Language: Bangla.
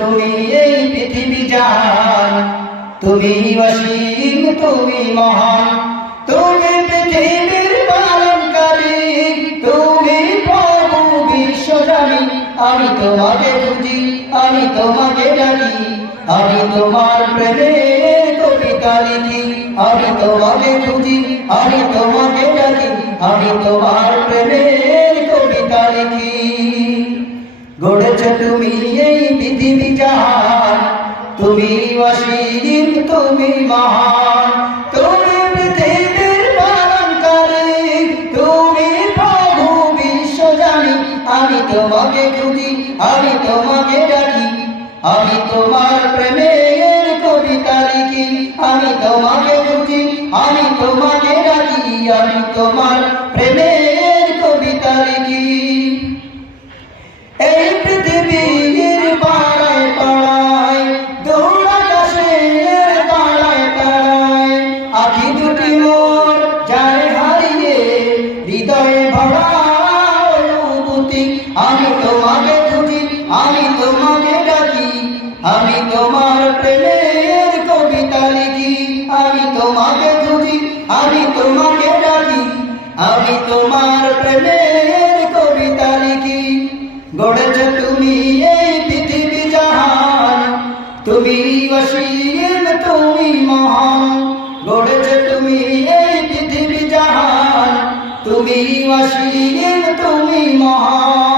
তুমি এই পৃথিবী জান। তুমি অসীম, তুমি মহান। তুমি পৃথিবীর পালনকারী তুমি প্রভু বিশ্বজানি আমি তোমাকে খুঁজি আমি তোমাকে ডাকি আমি তোমার প্রেমে কবিতা লিখি। আমি তোমাকে খুঁজি আমি তোমাকে ডাকি আমি তোমার প্রেমে কবিতা লিখি। গড়েছ তুমি অসীম তুমি মহান। তুমি পৃথিবীর পালনকারী তুমি প্রভু বিশ্বজানি আমি তোমাকে খুঁজি, আমি তোমাকে ডাকি। আমি তোমার প্রেমের কবিতা লিখি। আমি তোমাকে খুঁজি, আমি তোমাকে ডাকি। আমি তোমার হৃদয়ে ভরা আমি তোমাকে খুঁজি, আমি তোমাকে ডাকি। আমি তোমার প্রেমের কবিতা লিখি। আমি তোমাকে খুঁজি, আমি তোমাকে ডাকি। আমি তোমার প্রেমের কবিতা লিখি। গড়েছ তুমি এই পৃথিবী জাহান। তুমি অসীম, তুমি মহান। গড়েছ তুমি অসীম তুমি মহা।